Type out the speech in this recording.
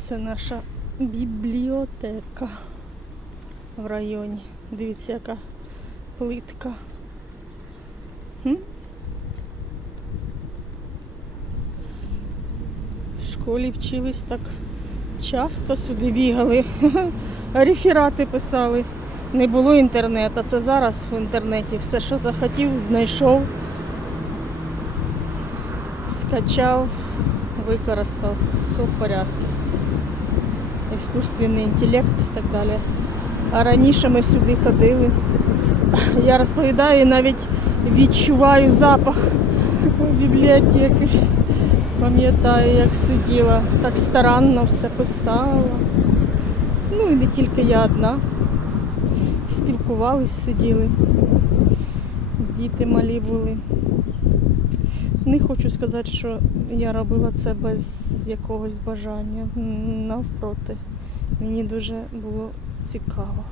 Це наша бібліотека в районі. Дивіться, яка плитка. В школі вчились так часто сюди бігали, реферати писали. Не було інтернету. Це зараз в інтернеті все, що захотів, знайшов, скачав, використав. Все в порядку. Екскурсивний інтелект і так далі. А раніше ми сюди ходили. Я розповідаю навіть відчуваю запах бібліотеки. Пам'ятаю, як сиділа, так старанно все писала. Ну і не тільки я одна. Спілкувались, сиділи. Діти малі були. Не хочу сказати, що я робила це без якогось бажання. Навпроти. Мені дуже було цікаво.